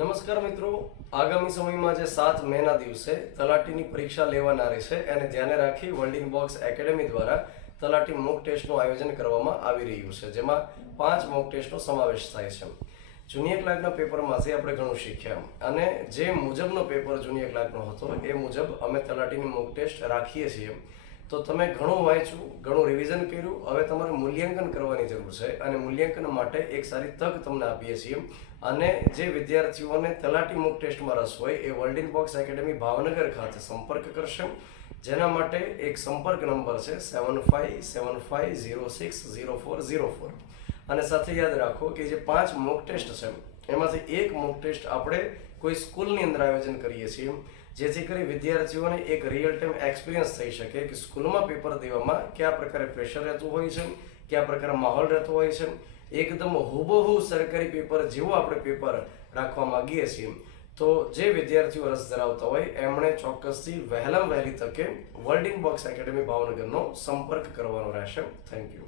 નમસ્કાર મિત્રો, આગામી સમયમાં જે 7 મેના દિવસે તલાટીની પરીક્ષા લેવાના રહેશે એને ધ્યાને રાખી વર્લ્ડ ઇન બોક્સ એકેડેમી દ્વારા તલાટી મોક ટેસ્ટનું આયોજન કરવામાં આવી રહ્યું છે, જેમાં 5 મોક ટેસ્ટનો સમાવેશ થાય છે. જુનિયર ક્લાર્કના પેપરમાંથી આપણે ઘણું શીખ્યા અને જે મુજબનો પેપર જુનિયર ક્લાર્કનો હતો એ મુજબ અમે તલાટીની મોક ટેસ્ટ રાખીએ છીએ. તો તમે ઘણું વાંચ્યું, ઘણું રિવિઝન કર્યું, હવે તમારે મૂલ્યાંકન કરવાની જરૂર છે અને મૂલ્યાંકન માટે એક સારી તક તમને આપીએ છીએ. અને જે વિદ્યાર્થીઓને તલાટી મોક ટેસ્ટમાં રસ હોય એ world in box academy Bhavnagar ખાતે સંપર્ક કરશે, જેના માટે એક સંપર્ક નંબર છે 7575060404. અને સાથે યાદ રાખો કે જે 5 મોક ટેસ્ટ છે એમાંથી એક મોક ટેસ્ટ આપણે કોઈ સ્કૂલની અંદર આયોજન કરીએ છીએ, જેથી કરી વિદ્યાર્થીઓને એક રિયલ ટાઈમ એક્સપિરિયન્સ થઈ શકે કે સ્કૂલમાં પેપર દેવામાં કયા પ્રકારે પ્રેશર રહેતું હોય છે, કયા પ્રકારે માહોલ રહેતો હોય છે. એકદમ હુબહુ સરકારી પેપર જેવું આપણે પેપર રાખવા માંગીએ છીએ. તો જે વિદ્યાર્થીઓ રસ ધરાવતા હોય એમણે ચોક્કસથી વહેલામાં વહેલી તકે વર્લ્ડ ઇન બોક્સ એકેડેમી ભાવનગરનો સંપર્ક કરવાનો રહેશે. Thank you.